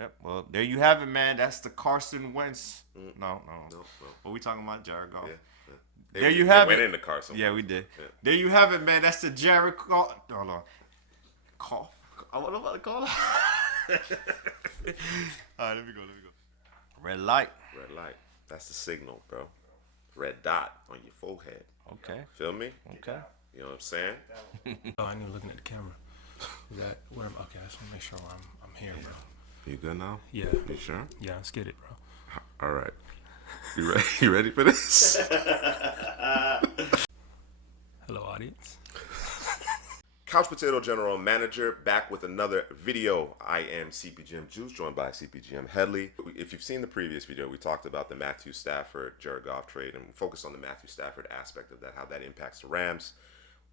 Yep. Well, there you have it, man. That's the Carson Wentz. No. No. What we talking about, Jared Goff? Yeah. There you have it. Went it. into Carson. Yeah, we did. Yeah. There you have it, man. That's the Jared Goff. Hold on. Cough. I don't know what to call it. All right, let me go. Red light. Red light. That's the signal, bro. Red dot on your forehead. Okay. Feel me? Okay. You know what I'm saying? Oh, I ain't even looking at the camera. Is that where I'm? Okay, I just want to make sure I'm here, bro. You good now? Yeah. You sure? Yeah, let's get it, bro. All right. You ready? You ready for this? Hello, audience. Couch Potato General Manager back with another video. I am CPGM Juice, joined by CPGM Headley. If you've seen the previous video, we talked about the Matthew Stafford, Jared Goff trade and focused on the Matthew Stafford aspect of that, how that impacts the Rams.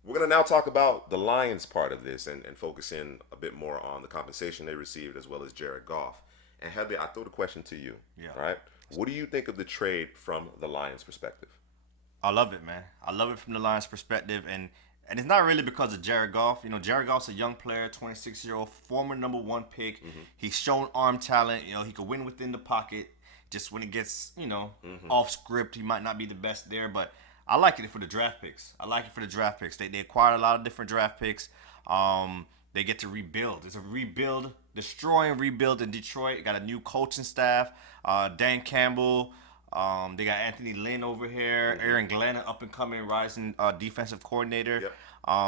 We're going to now talk about the Lions part of this and focus in a bit more on the compensation they received as well as Jared Goff. And Headley, I throw the question to you. Yeah. Right? What do you think of the trade from the Lions' perspective? I love it, man. I love it from the Lions' perspective, and it's not really because of Jared Goff. You know, Jared Goff's a young player, 26-year-old, former number one pick. Mm-hmm. He's shown arm talent. You know, he could win within the pocket. Just when it gets, off script, he might not be the best there. But I like it for the draft picks. They acquired a lot of different draft picks. They get to rebuild. It's a rebuild, destroy and rebuild in Detroit. Got a new coaching staff. Dan Campbell. They got Anthony Lynn over here, Aaron Glenn, up and coming, rising defensive coordinator,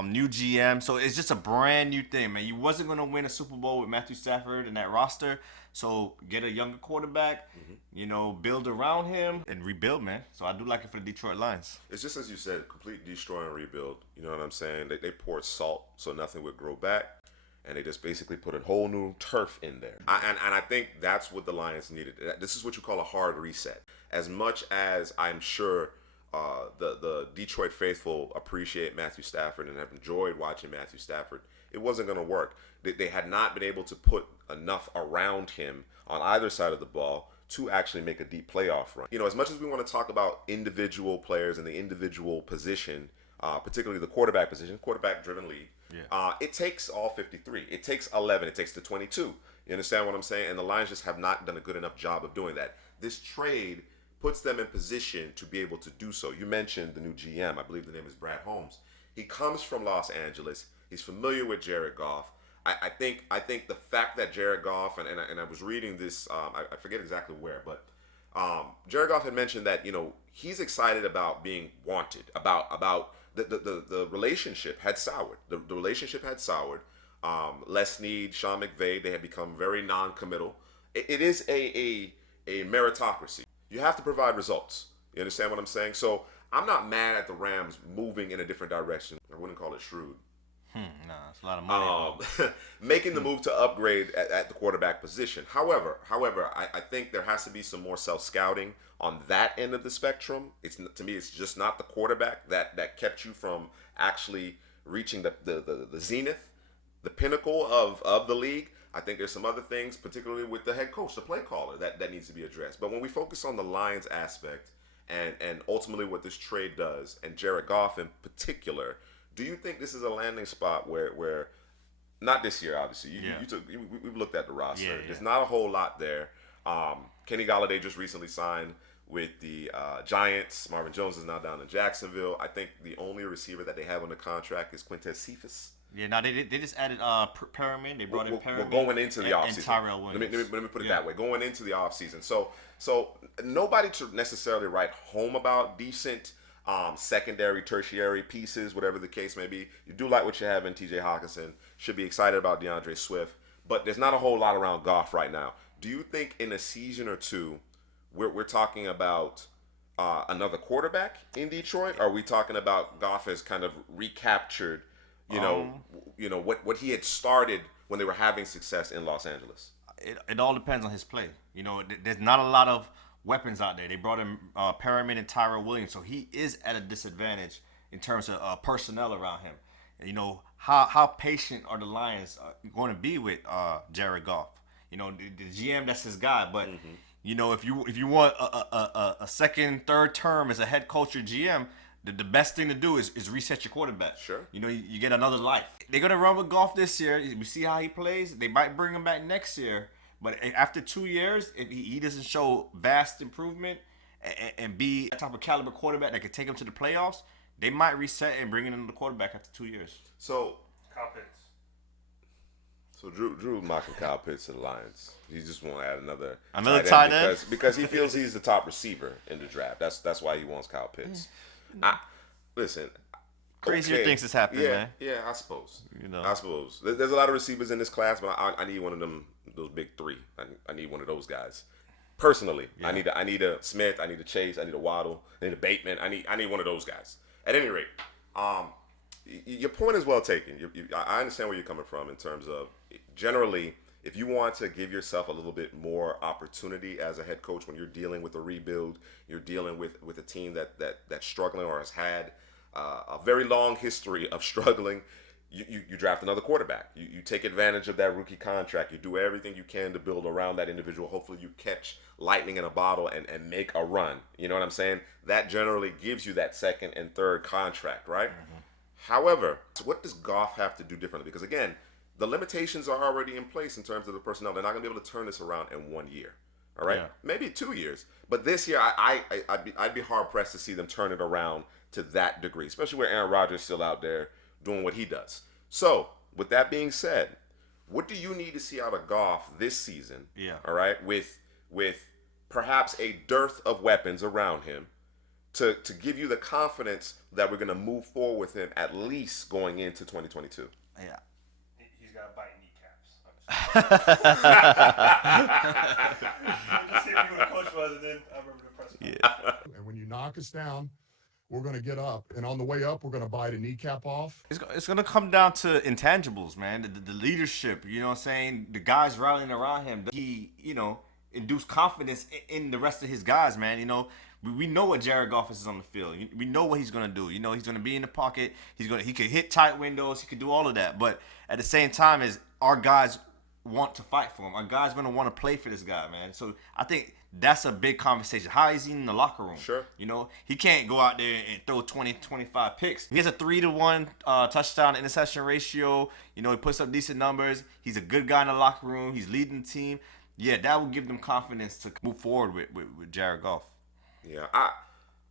new GM. So it's just a brand new thing, man. You wasn't gonna win a Super Bowl with Matthew Stafford in that roster, so get a younger quarterback, build around him and rebuild, man. So I do like it for the Detroit Lions. It's just as you said, complete destroy and rebuild. You know what I'm saying? They poured salt so nothing would grow back. And they just basically put a whole new turf in there. And I think that's what the Lions needed. This is what you call a hard reset. As much as I'm sure the Detroit faithful appreciate Matthew Stafford and have enjoyed watching Matthew Stafford, it wasn't going to work. They had not been able to put enough around him on either side of the ball to actually make a deep playoff run. As much as we want to talk about individual players and the individual position, particularly the quarterback position, quarterback-driven league, it takes all 53. It takes 11. It takes the 22. You understand what I'm saying? And the Lions just have not done a good enough job of doing that. This trade puts them in position to be able to do so. You mentioned the new GM. I believe the name is Brad Holmes. He comes from Los Angeles. He's familiar with Jared Goff. I think the fact that Jared Goff, and I was reading this, I forget exactly where, but Jared Goff had mentioned that, he's excited about being wanted, about the relationship had soured. The relationship had soured. Les Snead, Sean McVay, they had become very non-committal. It is a meritocracy. You have to provide results. You understand what I'm saying? So I'm not mad at the Rams moving in a different direction. I wouldn't call it shrewd. It's a lot of money. Making the move to upgrade at the quarterback position. However, I think there has to be some more self-scouting on that end of the spectrum. To me, it's just not the quarterback that kept you from actually reaching the zenith, the pinnacle of the league. I think there's some other things, particularly with the head coach, the play caller, that needs to be addressed. But when we focus on the Lions aspect and ultimately what this trade does, and Jared Goff in particular, do you think this is a landing spot where not this year, obviously. We've looked at the roster. Yeah. There's not a whole lot there. Kenny Golladay just recently signed with the Giants. Marvin Jones is now down in Jacksonville. I think the only receiver that they have on the contract is Quintez Cephas. Yeah, no, they just added Perriman. They brought in Perriman. We're going into the offseason. And Tyrell Williams. Let me put it that way. Going into the offseason. So nobody to necessarily write home about decent secondary, tertiary pieces, whatever the case may be. You do like what you have in TJ Hawkinson. Should be excited about DeAndre Swift. But there's not a whole lot around Goff right now. Do you think in a season or two, we're talking about another quarterback in Detroit? Or are we talking about Goff has kind of recaptured, what he had started when they were having success in Los Angeles? It all depends on his play. There's not a lot of weapons out there. They brought in Perriman and Tyrell Williams, so he is at a disadvantage in terms of personnel around him. How patient are the Lions going to be with Jared Goff? The GM, that's his guy, but if you want a second, third term as a head coach or GM, the best thing to do is reset your quarterback. Sure. You get another life. They're gonna run with Goff this year. We see how he plays. They might bring him back next year. But after 2 years, if he doesn't show vast improvement and be a type of caliber quarterback that could take him to the playoffs, they might reset and bring in another quarterback after 2 years. So Kyle Pitts. So Drew mocking Kyle Pitts to the Lions. He just want to add another tight end because he feels he's the top receiver in the draft. That's why he wants Kyle Pitts. Listen, crazier things has happened, man. Yeah, I suppose. You know, I suppose there's a lot of receivers in this class, but I need one of them. Those big three. I need one of those guys. Personally, yeah. I need a Smith. I need a Chase. I need a Waddle. I need a Bateman. I need one of those guys. At any rate, your point is well taken. I understand where you're coming from in terms of generally, if you want to give yourself a little bit more opportunity as a head coach when you're dealing with a rebuild, you're dealing with a team that's struggling or has had a very long history of struggling. You draft another quarterback. You take advantage of that rookie contract. You do everything you can to build around that individual. Hopefully you catch lightning in a bottle and make a run. You know what I'm saying? That generally gives you that second and third contract, right? Mm-hmm. However, what does Goff have to do differently? Because again, the limitations are already in place in terms of the personnel. They're not going to be able to turn this around in 1 year. All right? Yeah. Maybe 2 years. But this year, I'd be hard-pressed to see them turn it around to that degree, especially where Aaron Rodgers is still out there doing what he does. So, with that being said, what do you need to see out of Goff this season? Yeah. All right, with perhaps a dearth of weapons around him to give you the confidence that we're going to move forward with him at least going into 2022. Yeah. He's got to bite kneecaps. Just hit me when the coach was, and then I remember the press conference. Yeah. And when you knock us down, we're going to get up. And on the way up, we're going to bite a kneecap off. It's going to come down to intangibles, man. The leadership, you know what I'm saying? The guys rallying around him. He, induced confidence in the rest of his guys, man. We know what Jared Goff is on the field. We know what he's going to do. He's going to be in the pocket. He could hit tight windows. He could do all of that. But at the same time, our guys want to fight for him. Our guys going to want to play for this guy, man. So I think that's a big conversation. How is he in the locker room? Sure. He can't go out there and throw 20, 25 picks. He has a 3-to-1 touchdown interception ratio. He puts up decent numbers. He's a good guy in the locker room. He's leading the team. Yeah, that will give them confidence to move forward with Jared Goff. Yeah,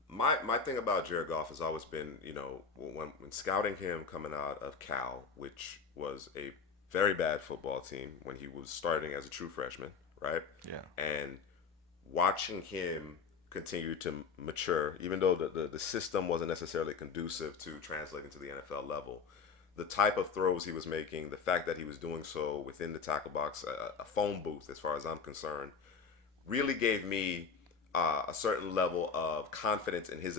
my thing about Jared Goff has always been, when scouting him coming out of Cal, which was a very bad football team when he was starting as a true freshman, right? Yeah. And watching him continue to mature, even though the system wasn't necessarily conducive to translating to the NFL level, the type of throws he was making, the fact that he was doing so within the tackle box, a phone booth as far as I'm concerned, really gave me a certain level of confidence in his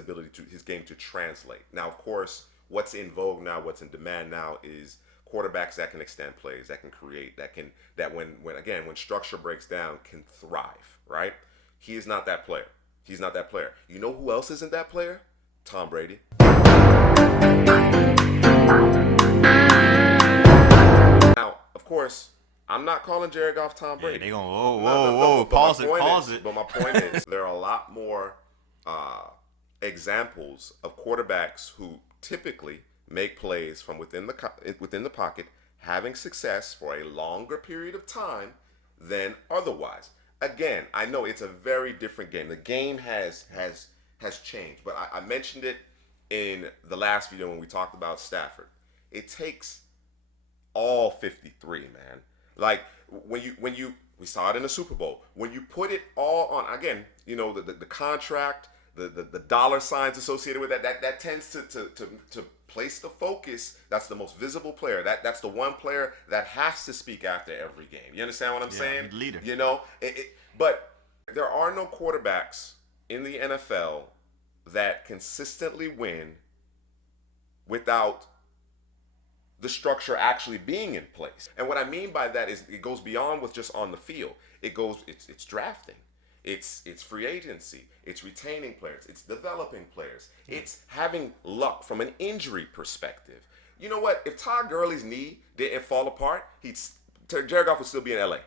game to translate. Now, of course, what's in vogue now, what's in demand now is quarterbacks that can extend plays, that can create, that when structure breaks down can thrive, right? He is not that player. He's not that player. You know who else isn't that player? Tom Brady. Now, of course, I'm not calling Jared Goff Tom Brady. Yeah, they going, whoa, pause it. But my point is, there are a lot more examples of quarterbacks who typically make plays from within the pocket, having success for a longer period of time than otherwise. Again, I know it's a very different game. The game has changed, but I mentioned it in the last video when we talked about Stafford. It takes all 53, man. Like we saw it in the Super Bowl. When you put it all on, again, the contract, the dollar signs associated with that tends to place the focus. That's the most visible player. That's the one player that has to speak after every game. You understand what I'm saying? Leader. But there are no quarterbacks in the NFL that consistently win without the structure actually being in place. And what I mean by that is it goes beyond what's just on the field. It's drafting. It's free agency. It's retaining players. It's developing players. It's having luck from an injury perspective. You know what? If Todd Gurley's knee didn't fall apart, Jared Goff would still be in LA.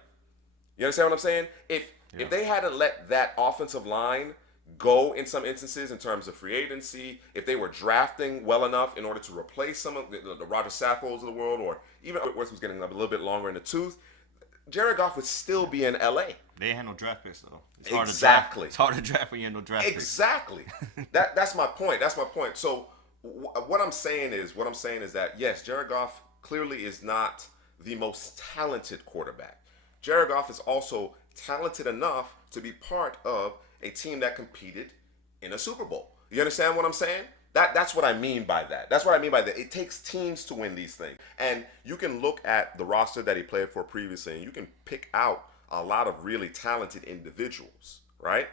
You understand what I'm saying? If they hadn't let that offensive line go in some instances in terms of free agency, if they were drafting well enough in order to replace some of the Roger Saffos of the world, or even Whitworth was getting a little bit longer in the tooth, Jared Goff would still be in LA. They ain't had no draft picks though. Exactly. It's hard to draft when you have no draft picks. Exactly. That's my point. That's my point. So what I'm saying is that yes, Jared Goff clearly is not the most talented quarterback. Jared Goff is also talented enough to be part of a team that competed in a Super Bowl. You understand what I'm saying? That's what I mean by that. That's what I mean by that. It takes teams to win these things. And you can look at the roster that he played for previously, and you can pick out a lot of really talented individuals, right?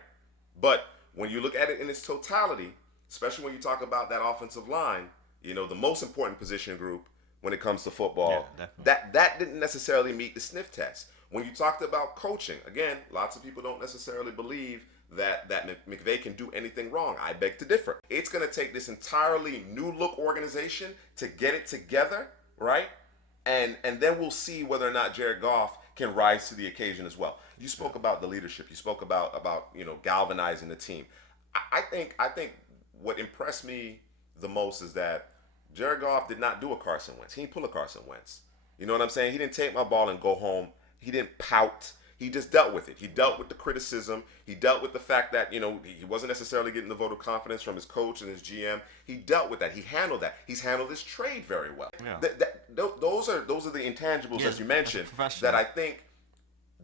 But when you look at it in its totality, especially when you talk about that offensive line, you know, the most important position group when it comes to football, that didn't necessarily meet the sniff test. When you talked about coaching, again, lots of people don't necessarily believe that McVay can do anything wrong. I beg to differ. It's going to take this entirely new look organization to get it together, right? And then we'll see whether or not Jared Goff can rise to the occasion as well. You spoke about the leadership. You spoke about you know, galvanizing the team. I think what impressed me the most is that Jared Goff did not do a Carson Wentz. He didn't pull a Carson Wentz. You know what I'm saying? He didn't take my ball and go home. He didn't pout. He just dealt with it. He dealt with the criticism. He dealt with the fact that, you know, he wasn't necessarily getting the vote of confidence from his coach and his GM. He dealt with that. He handled that. He's handled his trade very well. Yeah. Those are the intangibles, as you mentioned, that I think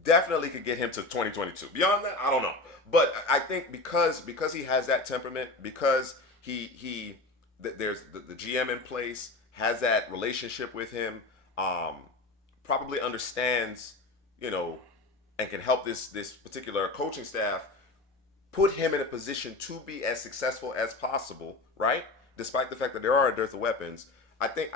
definitely could get him to 2022. Beyond that, I don't know. But I think because he has that temperament, because there's the GM in place, has that relationship with him, probably understands, you know, and can help this particular coaching staff put him in a position to be as successful as possible, right? Despite the fact that there are a dearth of weapons, I think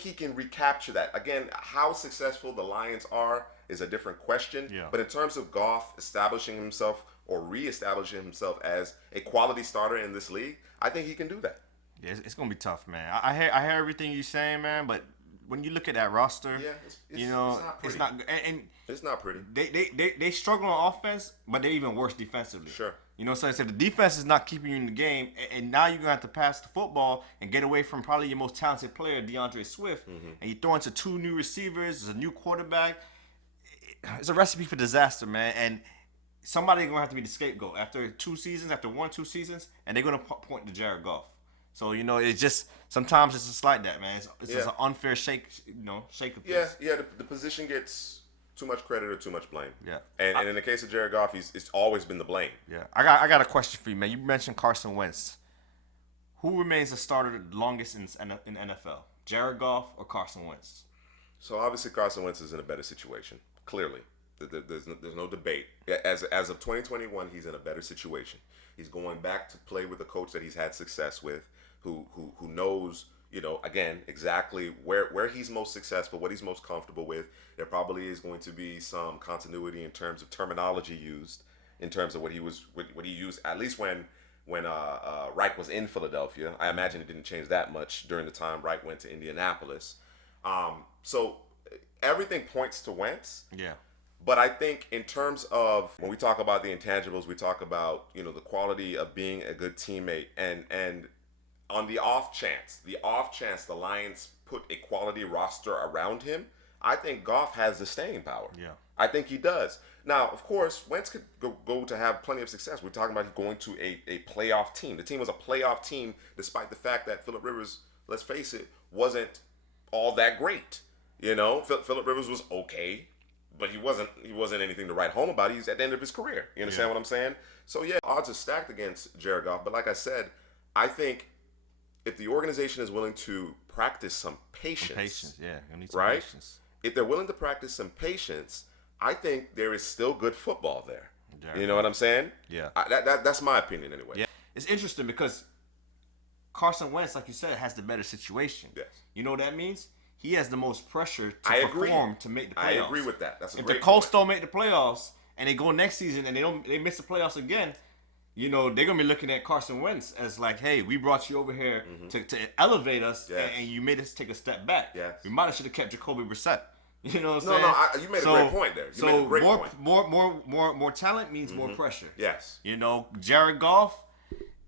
he can recapture that. Again, how successful the Lions are is a different question. Yeah. But in terms of Goff establishing himself or reestablishing himself as a quality starter in this league, I think he can do that. Yeah, it's gonna be tough, man. I hear everything you're saying, man, but when you look at that roster, you know, it's not and it's not pretty. They struggle on offense, but they're even worse defensively. Sure. You know, so I said the defense is not keeping you in the game, and now you're gonna have to pass the football and get away from probably your most talented player, DeAndre Swift, and you throw into two new receivers, there's a new quarterback. It's a recipe for disaster, man. And somebody's gonna have to be the scapegoat after 1-2 seasons, and they're gonna point to Jared Goff. So, you know, it's just sometimes it's just like that, man. It's just an unfair shake of things. Yeah. The position gets too much credit or too much blame. Yeah. And in the case of Jared Goff, it's always been the blame. Yeah. I got a question for you, man. You mentioned Carson Wentz. Who remains the starter the longest in NFL? Jared Goff or Carson Wentz? So obviously Carson Wentz is in a better situation. Clearly, there's no debate. As of 2021, he's in a better situation. He's going back to play with a coach that he's had success with, who knows, you know, again, exactly where he's most successful, what he's most comfortable with. There probably is going to be some continuity in terms of terminology used, in terms of what he used, at least when Reich was in Philadelphia. I imagine it didn't change that much during the time Reich went to Indianapolis. So everything points to Wentz. Yeah. But I think in terms of when we talk about the intangibles, we talk about, you know, the quality of being a good teammate, and on the off chance the Lions put a quality roster around him, I think Goff has the staying power. Yeah. I think he does. Now, of course, Wentz could go to have plenty of success. We're talking about going to a playoff team. The team was a playoff team despite the fact that Phillip Rivers, let's face it, wasn't all that great. You know, Phillip Rivers was okay, but he wasn't anything to write home about. He's at the end of his career. You understand what I'm saying? So yeah, odds are stacked against Jared Goff. But like I said, I think if the organization is willing to practice some patience, you need some right? patience. If they're willing to practice some patience, I think there is still good football there. You know what I'm saying? Yeah. That's my opinion anyway. Yeah. It's interesting because Carson Wentz, like you said, has the better situation. Yes. You know what that means? He has the most pressure to perform to make the playoffs. I agree with that. That's a if great the Colts point. don't make the playoffs and they go next season and they miss the playoffs again, you know, they're gonna be looking at Carson Wentz as like, hey, we brought you over here to elevate us, and you made us take a step back. Yes. We might have should have kept Jacoby Brissett. You know what I'm saying? You made a great point there. You made a great point. More talent means more pressure. Yes. You know, Jared Goff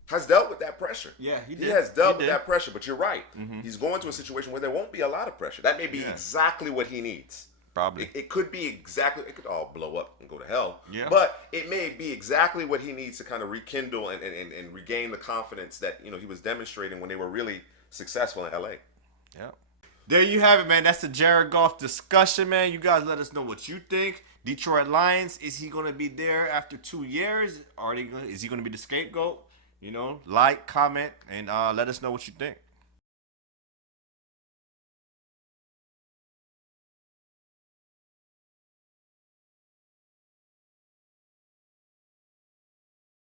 has dealt with that pressure. Yeah, he did. He has dealt with did. that pressure, but you're right. He's going to a situation where there won't be a lot of pressure. That may be exactly what he needs. Probably. It could be exactly. It could all blow up and go to hell. Yeah. But it may be exactly what he needs to kind of rekindle and regain the confidence that he was demonstrating when they were really successful in LA. Yeah. There you have it, man. That's the Jared Goff discussion, man. You guys let us know what you think. Detroit Lions, is he going to be there after 2 years? Is he going to be the scapegoat? Like, comment, and let us know what you think.